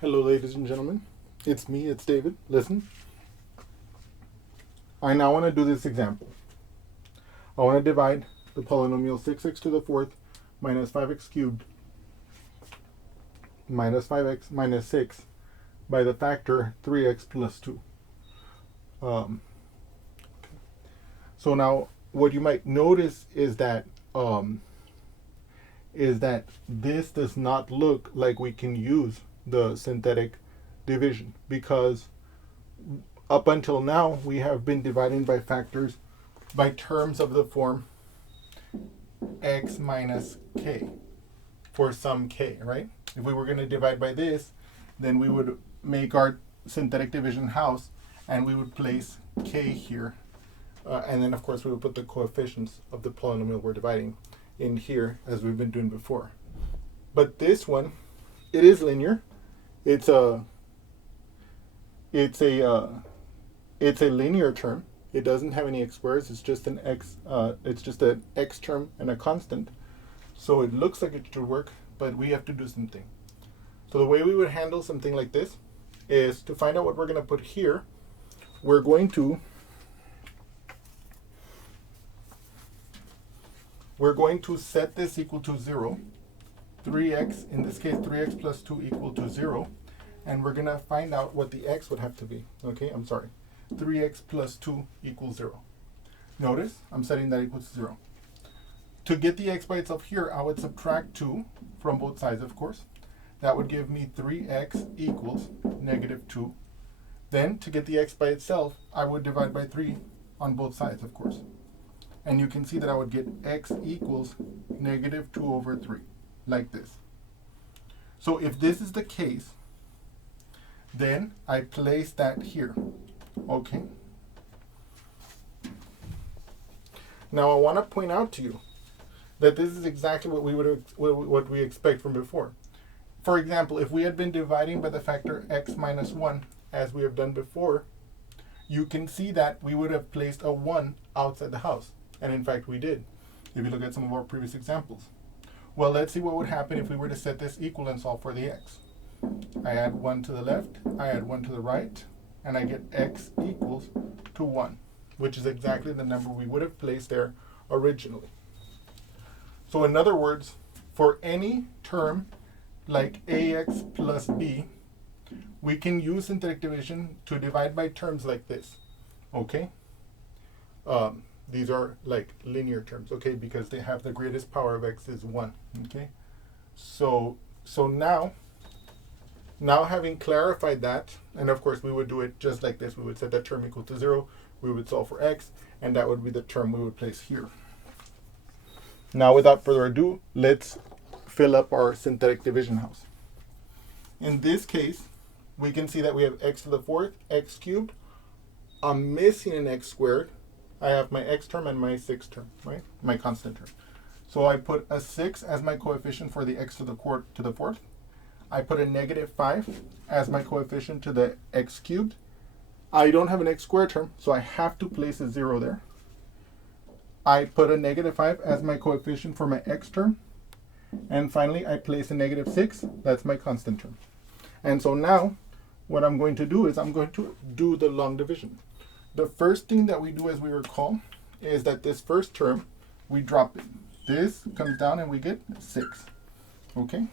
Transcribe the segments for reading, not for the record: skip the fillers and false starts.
Hello, ladies and gentlemen. It's me, it's David. Listen. I now want to do this example. I want to divide the polynomial 6x to the fourth minus 5x cubed minus 5x minus 6 by the factor 3x plus 2. So now what you might notice is that this does not look like we can use the synthetic division, because up until now we have been dividing by factors by terms of the form x minus k for some k, right? If we were going to divide by this, then we would make our synthetic division house and we would place k here, and then of course we would put the coefficients of the polynomial we're dividing in here as we've been doing before. But this one, it is linear. It's a linear term. It doesn't have any x squares. It's just an x. It's just an x term and a constant. So it looks like it should work, but we have to do something. So the way we would handle something like this is to find out what we're going to put here. We're going to set this equal to 0. 3x, in this case 3x plus 2 equal to 0. And we're going to find out what the x would have to be. Okay, I'm sorry. 3x plus 2 equals 0. Notice, I'm setting that equals 0. To get the x by itself here, I would subtract 2 from both sides, of course. That would give me 3x equals negative 2. Then, to get the x by itself, I would divide by 3 on both sides, of course. And you can see that I would get x equals negative 2 over 3, like this. So if this is the case, then I place that here. Okay. Now I want to point out to you that this is exactly what we expect from before. For example, if we had been dividing by the factor x minus 1, as we have done before, you can see that we would have placed a 1 outside the house. And in fact, we did, if you look at some of our previous examples. Well, let's see what would happen if we were to set this equal and solve for the x. I add 1 to the left, I add 1 to the right, and I get x equals to 1, which is exactly the number we would have placed there originally. So in other words, for any term like ax plus b, we can use synthetic division to divide by terms like this. Okay? These are like linear terms, okay, because they have the greatest power of x is 1. Okay? So now having clarified that, and of course we would do it just like this. We would set that term equal to 0, we would solve for x, and that would be the term we would place here. Now without further ado, let's fill up our synthetic division house. In this case, we can see that we have x to the fourth, x cubed. I'm missing an x squared. I have my x term and my 6 term, right? My constant term. So I put a 6 as my coefficient for the x to the fourth. I put a negative 5 as my coefficient to the x cubed. I don't have an x squared term, so I have to place a 0 there. I put a negative 5 as my coefficient for my x term. And finally, I place a negative 6. That's my constant term. And so now, what I'm going to do is I'm going to do the long division. The first thing that we do, as we recall, is that this first term, we drop it. This comes down and we get 6. Okay?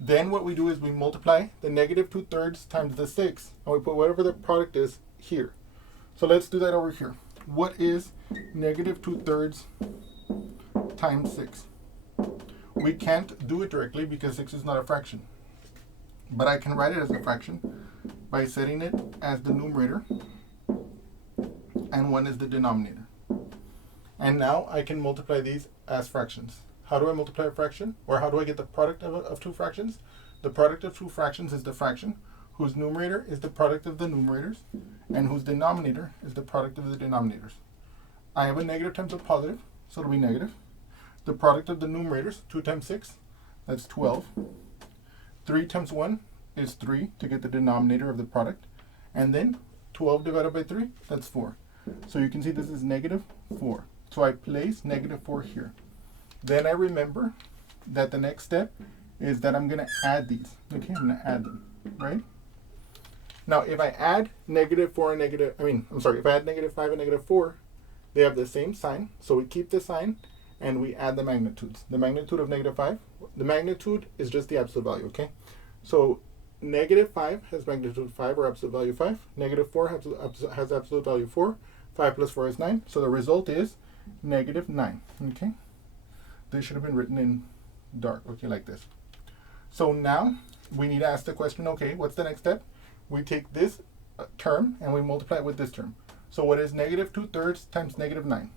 Then what we do is we multiply the negative 2/3 times the 6, and we put whatever the product is here. So let's do that over here. What is negative 2/3 times 6? We can't do it directly because 6 is not a fraction. But I can write it as a fraction by setting it as the numerator and 1 is the denominator. And now I can multiply these as fractions. How do I multiply a fraction? Or how do I get the product of two fractions? The product of two fractions is the fraction whose numerator is the product of the numerators and whose denominator is the product of the denominators. I have a negative times a positive, so it'll be negative. The product of the numerators, 2 times 6, that's 12. 3 times 1 is 3 to get the denominator of the product. And then 12 divided by 3, that's 4. So you can see this is negative 4. So I place negative 4 here. Then I remember that the next step is that I'm going to add these. Okay, I'm going to add them, right? Now, if I add negative 4 and negative, if I add negative 5 and negative 4, they have the same sign. So we keep the sign and we add the magnitudes. The magnitude of negative 5, the magnitude is just the absolute value, okay? So negative 5 has magnitude 5 or absolute value 5. Negative 4 has absolute value 4. 5 plus 4 is 9. So the result is negative 9, okay? This should have been written in dark, okay, like this. So now we need to ask the question, okay, what's the next step? We take this term and we multiply it with this term. So what is negative 2/3 times negative 9?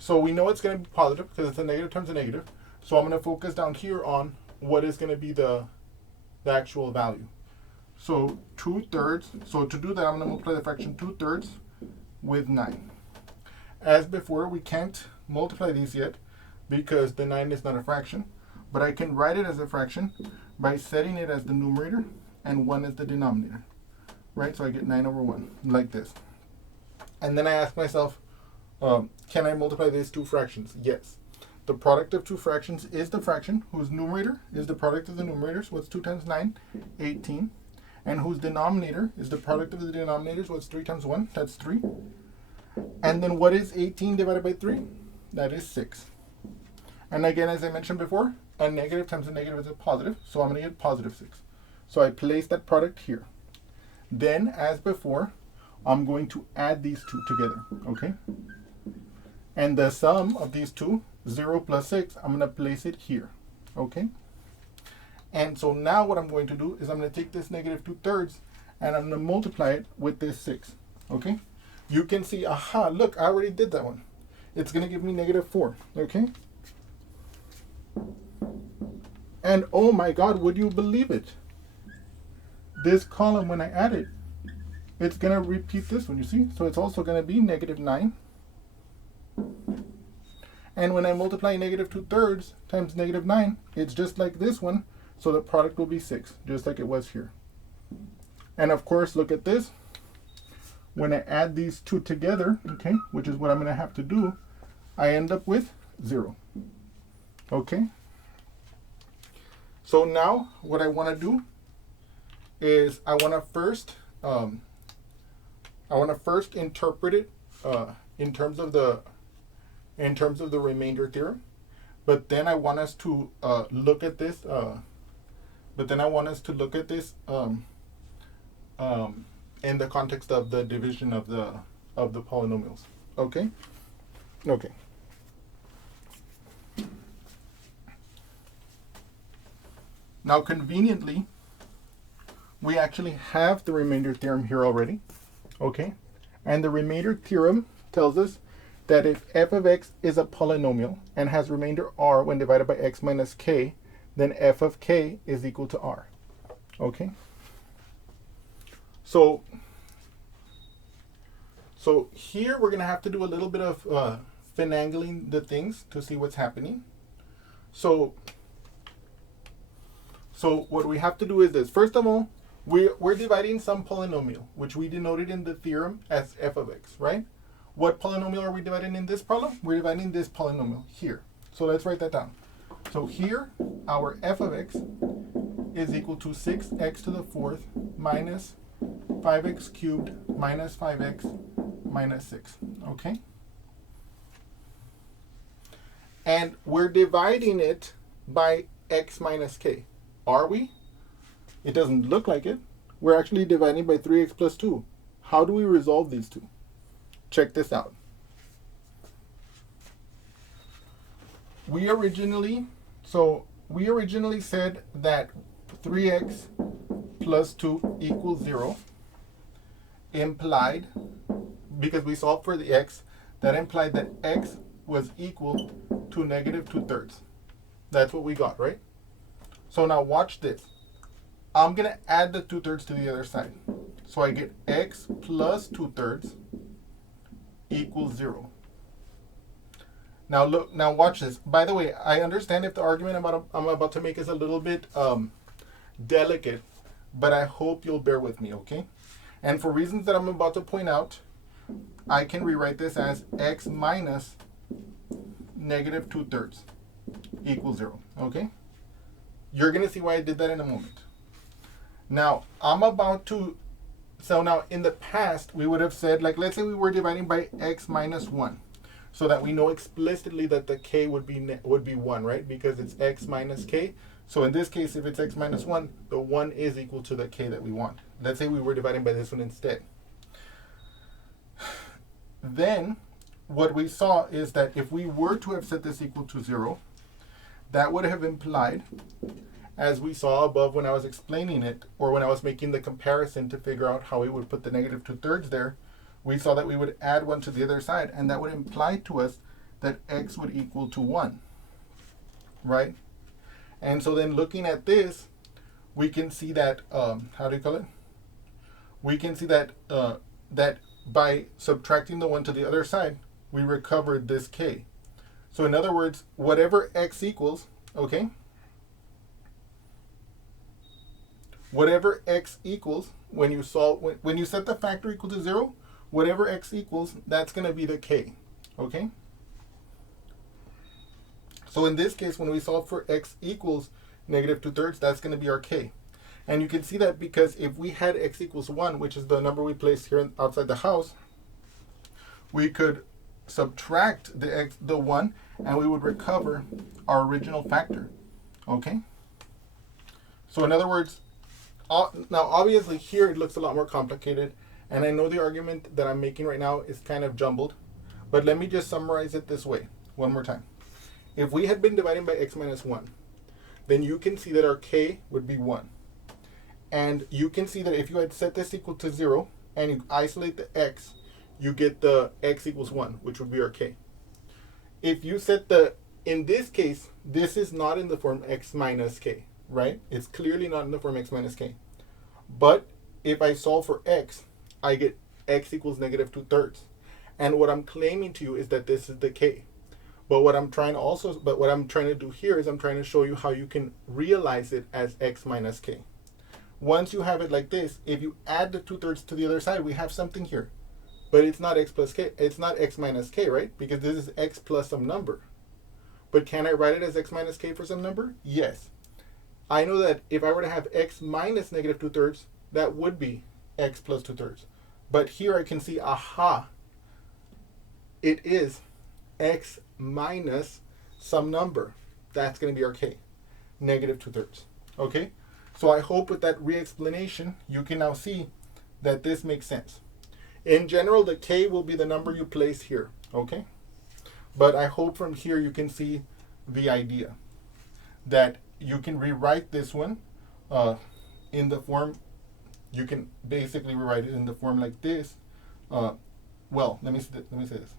So we know it's going to be positive because it's a negative times a negative. So I'm going to focus down here on what is going to be the actual value. So 2/3. So to do that, I'm going to multiply the fraction 2/3 with 9. As before, we can't multiply these yet because the 9 is not a fraction. But I can write it as a fraction by setting it as the numerator and 1 is the denominator. Right? So I get 9 over 1, like this. And then I ask myself, can I multiply these two fractions? Yes. The product of two fractions is the fraction whose numerator is the product of the numerators. What's 2 times 9? 18. And whose denominator is the product of the denominators. What's 3 times 1? That's 3. And then what is 18 divided by 3? That is 6. And again, as I mentioned before, a negative times a negative is a positive. So I'm going to get positive 6. So I place that product here. Then, as before, I'm going to add these two together, okay? And the sum of these two, 0 plus 6, I'm going to place it here, okay? And so now what I'm going to do is I'm going to take this negative 2/3 and I'm going to multiply it with this 6, okay? You can see, aha, look, I already did that one. It's going to give me negative 4, okay? And oh my God, would you believe it? This column, when I add it, it's going to repeat this one, you see? So it's also going to be negative 9. And when I multiply negative 2/3 times negative 9, it's just like this one. So the product will be 6, just like it was here. And of course, look at this. When I add these two together, okay, which is what I'm going to have to do, I end up with 0. Okay? So now what I want to do is I want to first interpret it in terms of the remainder theorem, but then I want us to look at this. In the context of the division of the polynomials. Okay. Okay. Now, conveniently, we actually have the remainder theorem here already, okay? And the remainder theorem tells us that if f of x is a polynomial and has remainder r when divided by x minus k, then f of k is equal to r, okay? So here we're going to have to do a little bit of finagling the things to see what's happening. So what we have to do is this. First of all, we're dividing some polynomial, which we denoted in the theorem as f of x, right? What polynomial are we dividing in this problem? We're dividing this polynomial here. So let's write that down. So here, our f of x is equal to 6x to the 4th minus 5x cubed minus 5x minus 6, okay? And we're dividing it by x minus k. Are we? It doesn't look like it. We're actually dividing by 3x plus 2. How do we resolve these two? Check this out. We originally said that 3x plus 2 equals 0 implied, because we solved for the x, that implied that x was equal to negative 2/3. That's what we got, right? So now watch this. I'm going to add the 2/3 to the other side. So I get x plus 2/3 equals 0. Now look, now watch this. By the way, I understand if the argument I'm about to make is a little bit delicate, but I hope you'll bear with me, okay? And for reasons that I'm about to point out, I can rewrite this as x minus negative 2/3 equals 0, okay? You're going to see why I did that in a moment. Now, I'm about to, so now in the past, we would have said, like, let's say we were dividing by x minus 1, so that we know explicitly that the k would be 1, right? Because it's x minus k. So in this case, if it's x minus 1, the 1 is equal to the k that we want. Let's say we were dividing by this one instead. Then, what we saw is that if we were to have set this equal to 0, that would have implied, as we saw above when I was explaining it, or when I was making the comparison to figure out how we would put the negative 2/3 there, we saw that we would add 1 to the other side, and that would imply to us that x would equal to 1, right? And so then looking at this, we can see that, how do you call it? We can see that, that by subtracting the 1 to the other side, we recovered this k. So in other words, whatever x equals, okay? Whatever x equals, when you set the factor equal to 0, whatever x equals, that's going to be the k, okay? So in this case, when we solve for x equals negative 2/3, that's going to be our k. And you can see that because if we had x equals 1, which is the number we placed here outside the house, we could subtract the 1, and we would recover our original factor, okay? So in other words, now obviously here it looks a lot more complicated, and I know the argument that I'm making right now is kind of jumbled, but let me just summarize it this way one more time. If we had been dividing by x minus 1, then you can see that our k would be 1. And you can see that if you had set this equal to 0 and you isolate the x, you get the x equals 1, which would be our k. If you set in this case, this is not in the form x minus k, right? It's clearly not in the form x minus k. But if I solve for x, I get x equals negative 2/3. And what I'm claiming to you is that this is the k. But what I'm trying to do here is I'm trying to show you how you can realize it as x minus k. Once you have it like this, if you add the 2/3 to the other side, we have something here. But it's not x plus k, it's not x minus k, right? Because this is x plus some number. But can I write it as x minus k for some number? Yes. I know that if I were to have x minus negative 2/3, that would be x plus 2/3. But here I can see, aha, it is x minus some number. That's going to be our k, negative 2/3. Okay? So I hope with that re-explanation, you can now see that this makes sense. In general, the k will be the number you place here, okay? But I hope from here you can see the idea that you can rewrite this one in the form, you can basically rewrite it in the form like this. Well, let me say this.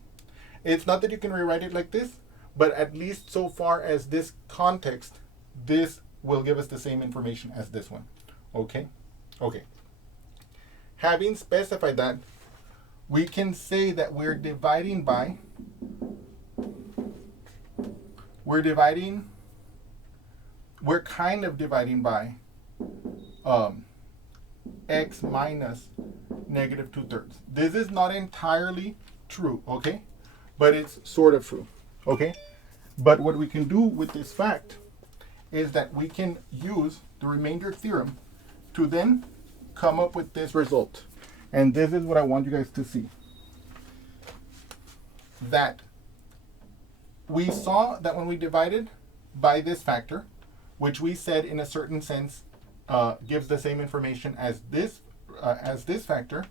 It's not that you can rewrite it like this, but at least so far as this context, this will give us the same information as this one, okay? Okay. Having specified that, we can say that we're kind of dividing by x minus negative 2/3. This is not entirely true, okay? But it's sort of true, okay? But what we can do with this fact is that we can use the remainder theorem to then come up with this result. And this is what I want you guys to see. That we saw that when we divided by this factor, which we said in a certain sense gives the same information as this factor,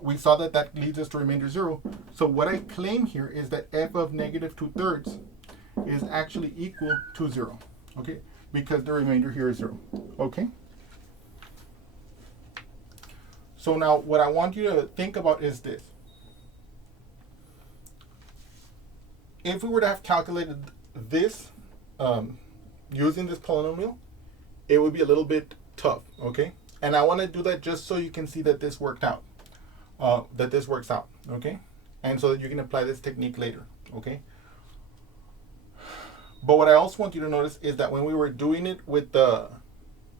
we saw that that leads us to remainder 0. So what I claim here is that f of negative 2/3 is actually equal to 0, okay? Because the remainder here is 0, okay? So now what I want you to think about is this. If we were to have calculated this using this polynomial, it would be a little bit tough, okay? And I want to do that just so you can see that this worked out, that this works out, okay? And so that you can apply this technique later, okay? But what I also want you to notice is that when we were doing it with the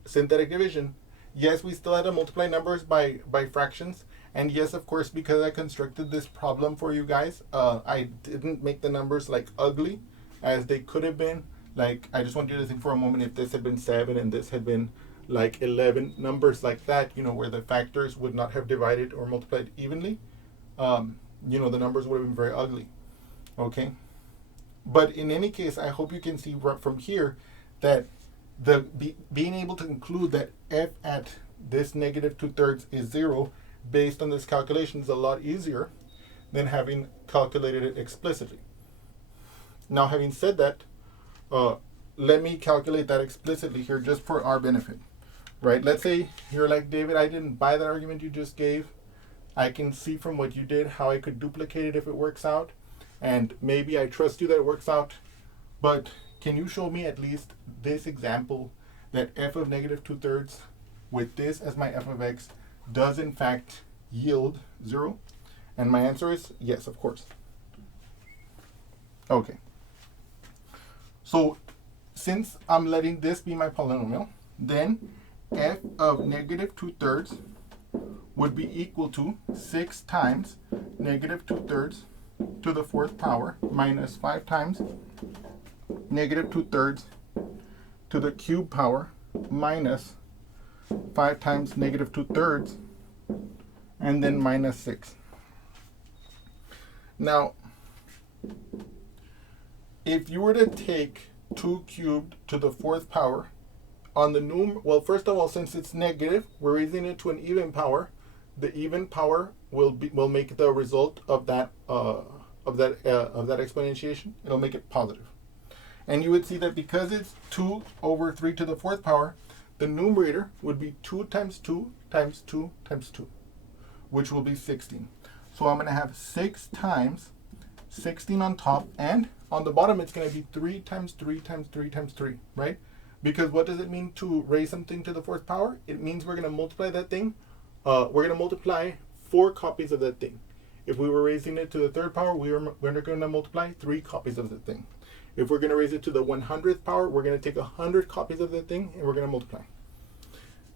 synthetic division, yes, we still had to multiply numbers by fractions. And yes, of course, because I constructed this problem for you guys, I didn't make the numbers like ugly as they could have been. like, I just want you to think for a moment if this had been 7 and this had been like 11, numbers like that, where the factors would not have divided or multiplied evenly, the numbers would have been very ugly. Okay? But in any case, I hope you can see from here that being able to conclude that f at this negative 2/3 is 0 based on this calculation is a lot easier than having calculated it explicitly. Now, having said that, let me calculate that explicitly here just for our benefit, right? Let's say you're like, David, I didn't buy that argument you just gave. I can see from what you did how I could duplicate it if it works out. And maybe I trust you that it works out. But can you show me at least this example that f of negative 2/3 with this as my f of x does in fact yield 0? And my answer is yes, of course. Okay. So since I'm letting this be my polynomial, then f of negative 2/3 would be equal to 6 times negative 2/3 to the 4th power minus 5 times negative 2/3 to the cube power minus 5 times negative 2/3 and then minus 6. Now, if you were to take 2 cubed to the 4th power on the well, first of all, since it's negative, we're raising it to an even power. The even power will make the result of that exponentiation. It'll make it positive. And you would see that because it's 2 over 3 to the 4th power, the numerator would be 2 times 2 times 2 times 2, which will be 16. So I'm going to have 6 times 16 on top, and on the bottom it's going to be 3 times 3 times 3 times 3, right? Because what does it mean to raise something to the 4th power? It means we're going to multiply that thing. We're going to multiply 4 copies of that thing. If we were raising it to the 3rd power, we're going to multiply 3 copies of the thing. If we're going to raise it to the 100th power, we're going to take 100 copies of the thing and we're going to multiply.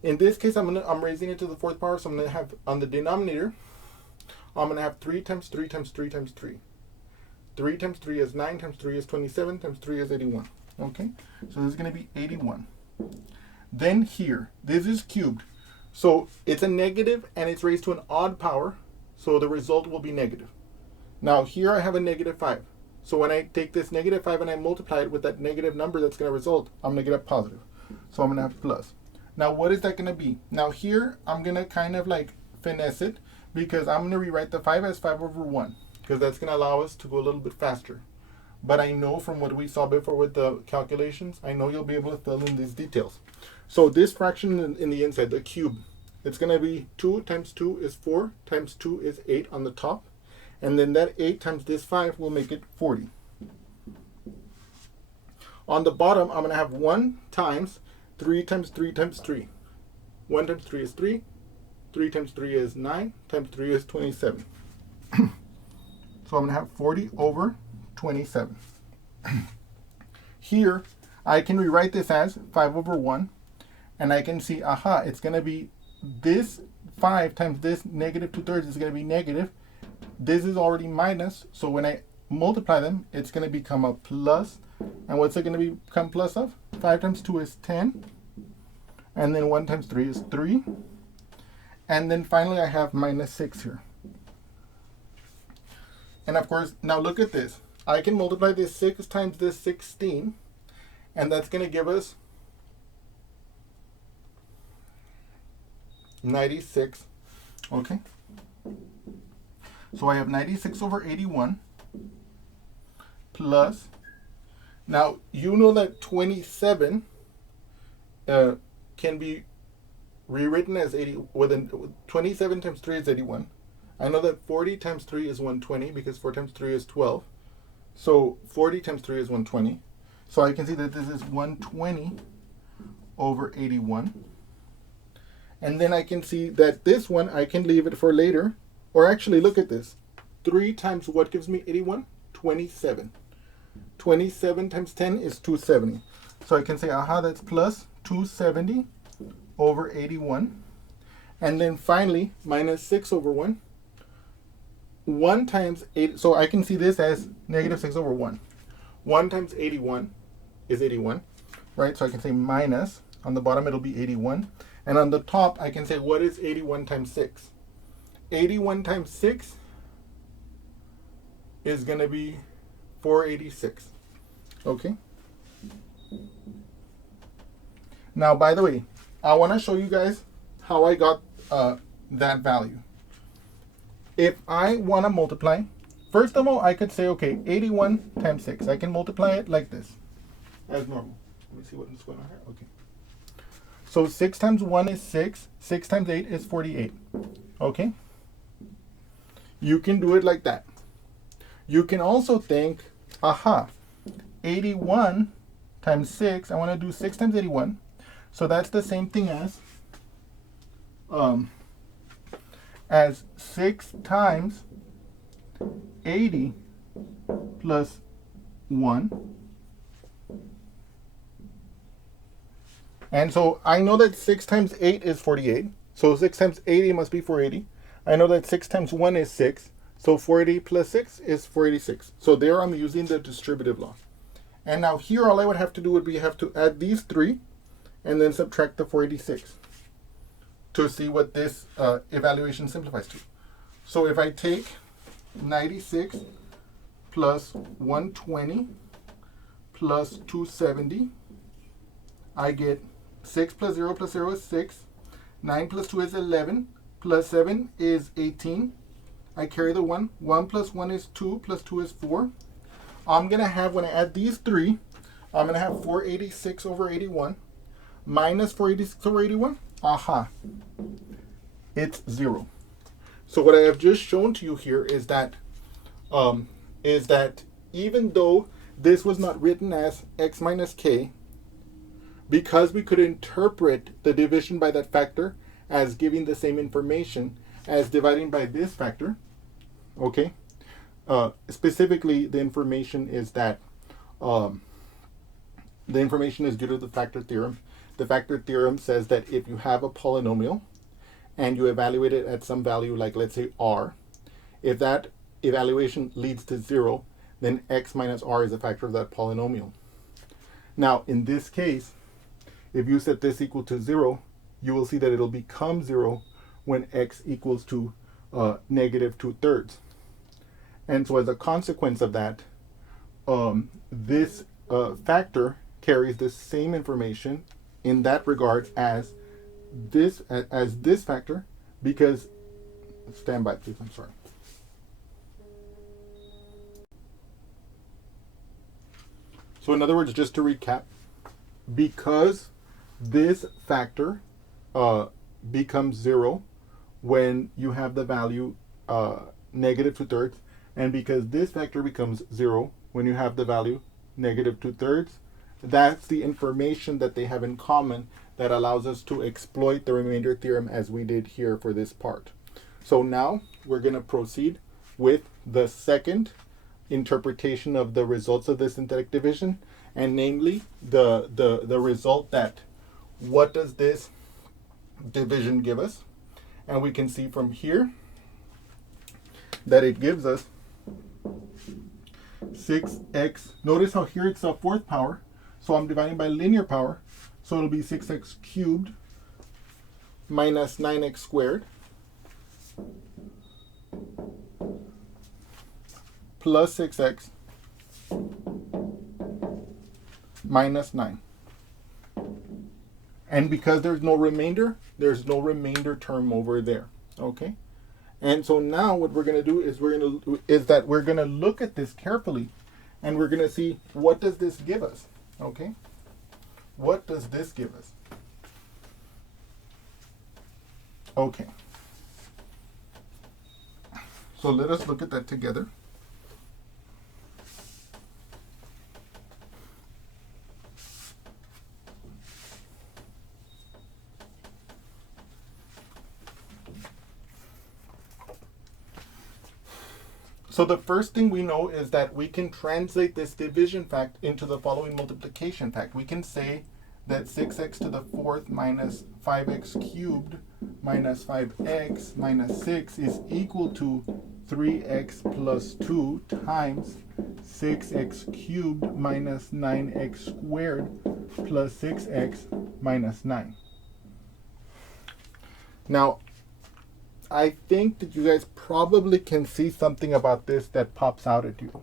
In this case, I'm raising it to the 4th power, so I'm going to have on the denominator, I'm going to have 3 times 3 times 3 times 3. 3 times 3 is 9, times 3 is 27, times 3 is 81. Okay, so this is going to be 81. Then here, this is cubed. So it's a negative and it's raised to an odd power, so the result will be negative. Now here I have a negative 5. So when I take this negative 5 and I multiply it with that negative number that's going to result, I'm going to get a positive. So I'm going to have plus. Now what is that going to be? Now here I'm going to kind of like finesse it, because I'm going to rewrite the 5 as 5 over 1, because that's going to allow us to go a little bit faster. But I know from what we saw before with the calculations, I know you'll be able to fill in these details. So this fraction in the inside, the cube, it's going to be 2 times 2 is 4 times 2 is 8 on the top. And then that 8 times this 5 will make it 40. On the bottom, I'm going to have 1 times 3 times 3 times 3. 1 times 3 is 3. 3 times 3 is 9. Times 3 is 27. So I'm going to have 40 over 27. Here, I can rewrite this as 5 over 1. And I can see, aha, it's going to be this 5 times this negative 2/3 is going to be negative. This is already minus. So when I multiply them, it's going to become a plus. And what's it going to become plus of? 5 times 2 is 10. And then 1 times 3 is 3. And then finally, I have minus 6 here. And of course, now look at this. I can multiply this 6 times this 16. And that's going to give us 96. Okay. So I have 96 over 81 plus, now you know that 27 can be rewritten as 80, 27 times 3 is 81. I know that 40 times 3 is 120 because 4 times 3 is 12. So 40 times 3 is 120. So I can see that this is 120 over 81. And then I can see that this one, I can leave it for later. Or actually, look at this. 3 times what gives me 81? 27. 27 times 10 is 270. So I can say, aha, that's plus 270 over 81. And then finally, minus 6 over 1. 1 times 8. So I can see this as negative 6 over 1. 1 times 81 is 81, right? So I can say minus, on the bottom it'll be 81. And on the top, I can say, what is 81 times 6? 81 times 6 is going to be 486. Okay? Now, by the way, I want to show you guys how I got that value. If I want to multiply, first of all, I could say, okay, 81 times 6. I can multiply it like this, as normal. Let me see what's going on here. Okay. So 6 times 1 is 6. 6 times 8 is 48. Okay? You can do it like that. You can also think, 81 times 6. I want to do 6 times 81. So that's the same thing as 6 times 80 plus 1. And so I know that 6 times 8 is 48. So 6 times 80 must be 480. I know that 6 times 1 is 6. So 480 plus 6 is 486. So there I'm using the distributive law. And now here all I would have to do would be have to add these three and then subtract the 486 to see what this evaluation simplifies to. So if I take 96 plus 120 plus 270, I get 6 plus 0 is 6. 9 plus 2 is 11. Plus 7 is 18. I carry the 1. 1 plus 1 is 2. Plus 2 is 4. I'm going to have, when I add these three, I'm going to have 486 over 81 minus 486 over 81. It's 0. So what I have just shown to you here is that even though this was not written as x minus k, because we could interpret the division by that factor as giving the same information as dividing by this factor, okay? Specifically, the information is that the information is due to the factor theorem. The factor theorem says that if you have a polynomial and you evaluate it at some value, like let's say r, if that evaluation leads to 0, then x minus r is a factor of that polynomial. Now, in this case, if you set this equal to 0, you will see that it'll become 0 when x equals to negative 2/3. And so as a consequence of that, this factor carries the same information in that regard as this factor, because, stand by please, I'm sorry. So in other words, just to recap, because this factor becomes 0 when you have the value negative 2/3, and because this factor becomes 0 when you have the value negative 2/3, that's the information that they have in common that allows us to exploit the remainder theorem as we did here for this part. So now we're going to proceed with the second interpretation of the results of the synthetic division, and namely the result that what does this division give us? And we can see from here that it gives us 6x. Notice how here it's a fourth power, so I'm dividing by linear power, so it'll be 6x cubed minus 9x squared plus 6x minus 9. And because there's no remainder term over there. Okay? And so now what we're going to do is we're going to look at this carefully, and we're going to see, what does this give us? Okay? What does this give us? Okay. So let us look at that together. So the first thing we know is that we can translate this division fact into the following multiplication fact. We can say that 6x to the fourth minus 5x cubed minus 5x minus 6 is equal to 3x plus 2 times 6x cubed minus 9x squared plus 6x minus 9. Now, I think that you guys probably can see something about this that pops out at you.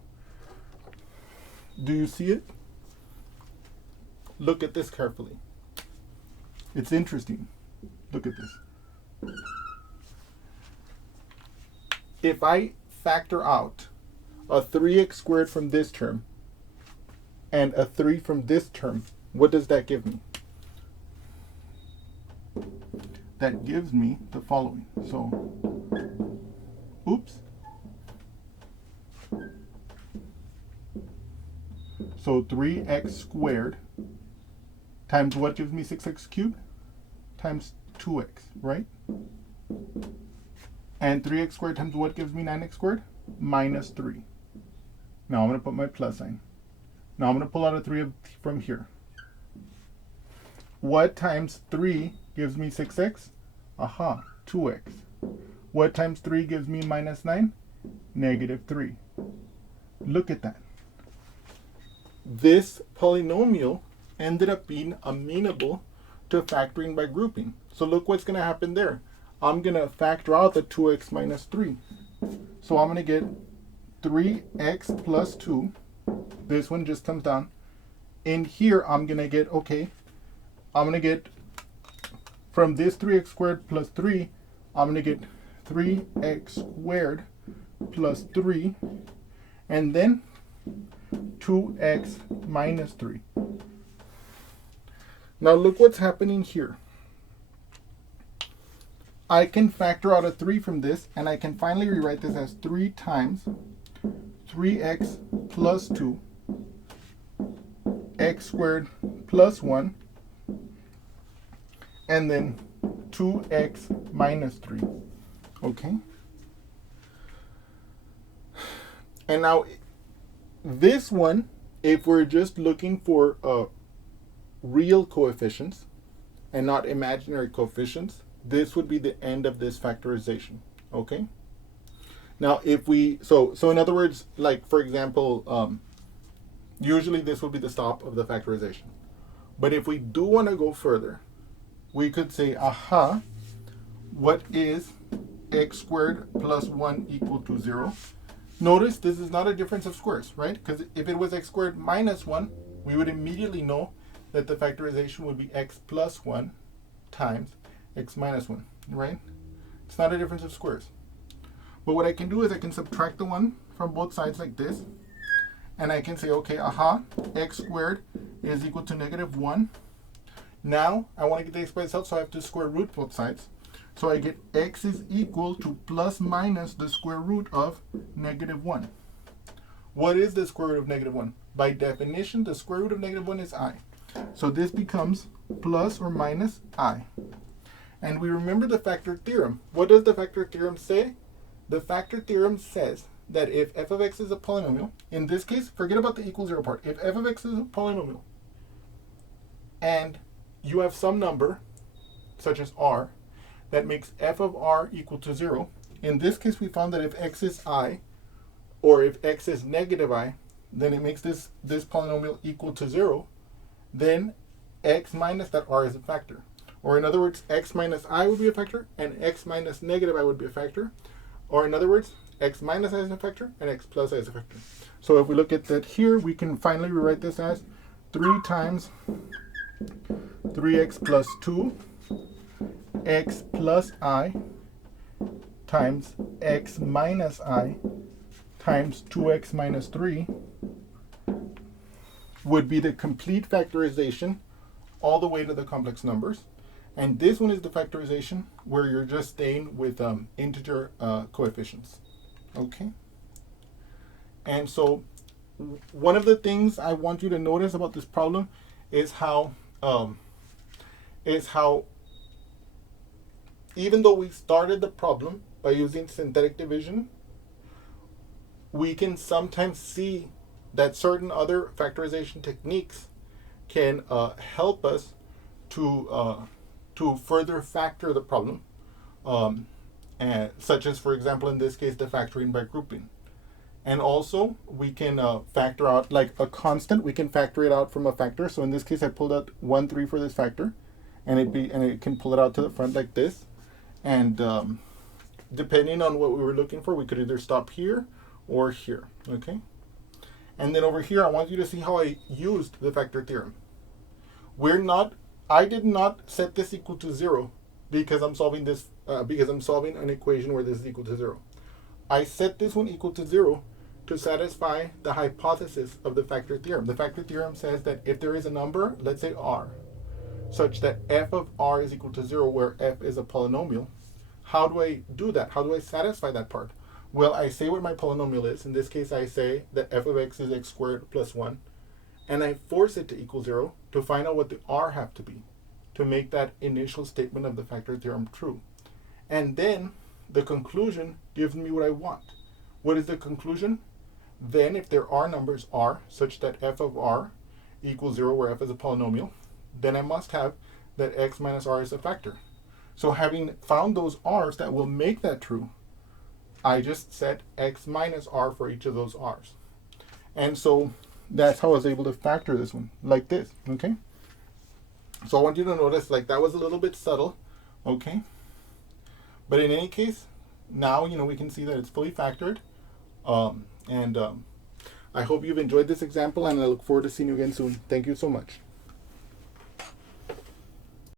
Do you see it? Look at this carefully. It's interesting. Look at this. If I factor out a 3x squared from this term and a 3 from this term, what does that give me? That gives me the following. So, oops. So 3x squared times what gives me 6x cubed? Times 2x, right? And 3x squared times what gives me 9x squared? Minus 3. Now I'm going to put my plus sign. Now I'm going to pull out a 3 from here. What times 3 gives me 6x? Aha, 2x. What times 3 gives me minus 9? Negative 3. Look at that. This polynomial ended up being amenable to factoring by grouping. So look what's going to happen there. I'm going to factor out the 2x minus 3. So I'm going to get 3x plus 2. This one just comes down. In here, I'm going to get, I'm going to get from this 3x squared plus 3, I'm going to get 3x squared plus 3. And then 2x minus 3. Now look what's happening here. I can factor out a 3 from this, and I can finally rewrite this as 3 times 3x plus 2, x squared plus 1, and then 2x minus 3. Okay? And now this one, if we're just looking for real coefficients and not imaginary coefficients, this would be the end of this factorization. Okay? Now if we, so in other words, like for example, usually this would be the stop of the factorization. But if we do want to go further, we could say, aha, what is x squared plus 1 equal to 0? Notice this is not a difference of squares, right? Because if it was x squared minus 1, we would immediately know that the factorization would be x plus 1 times x minus 1, right? It's not a difference of squares. But what I can do is I can subtract the 1 from both sides like this. And I can say, aha, x squared is equal to negative 1. Now, I want to get the x by itself, so I have to square root both sides. So I get x is equal to plus minus the square root of negative 1. What is the square root of negative 1? By definition, the square root of negative 1 is I. So this becomes plus or minus I. And we remember the factor theorem. What does the factor theorem say? The factor theorem says that if f of x is a polynomial, in this case, forget about the equal 0 part. If f of x is a polynomial, and you have some number, such as r, that makes f of r equal to 0, in this case we found that if x is I, or if x is negative I, then it makes this polynomial equal to 0, then x minus that r is a factor. Or in other words, x minus I would be a factor, and x minus negative I would be a factor. Or in other words, x minus I is a factor, and x plus I is a factor. So if we look at that here, we can finally rewrite this as 3 times 3x plus 2, x plus I, times x minus I, times 2x minus 3, would be the complete factorization all the way to the complex numbers. And this one is the factorization where you're just staying with integer coefficients. Okay? And so one of the things I want you to notice about this problem is how even though we started the problem by using synthetic division, we can sometimes see that certain other factorization techniques can help us to further factor the problem, such as, for example, in this case, the factoring by grouping. And also, we can factor out, like a constant, we can factor it out from a factor. So in this case, I pulled out 1, 3 for this factor, and it can pull it out to the front like this. And depending on what we were looking for, we could either stop here or here, okay? And then over here, I want you to see how I used the vector theorem. I did not set this equal to 0 because I'm solving this, because I'm solving an equation where this is equal to 0. I set this one equal to 0 to satisfy the hypothesis of the vector theorem. The vector theorem says that if there is a number, let's say r, such that f of r is equal to 0, where f is a polynomial, how do I do that? How do I satisfy that part? Well, I say what my polynomial is. In this case, I say that f of x is x squared plus 1, and I force it to equal 0 to find out what the r have to be to make that initial statement of the vector theorem true. And then the conclusion gives me what I want. What is the conclusion? Then if there are numbers r such that f of r equals 0, where f is a polynomial, then I must have that x minus r is a factor. So having found those r's that will make that true, I just set x minus r for each of those r's. And so that's how I was able to factor this one, like this, okay? So I want you to notice, like, that was a little bit subtle, okay? But in any case, now, we can see that it's fully factored. I hope you've enjoyed this example, and I look forward to seeing you again soon. Thank you so much.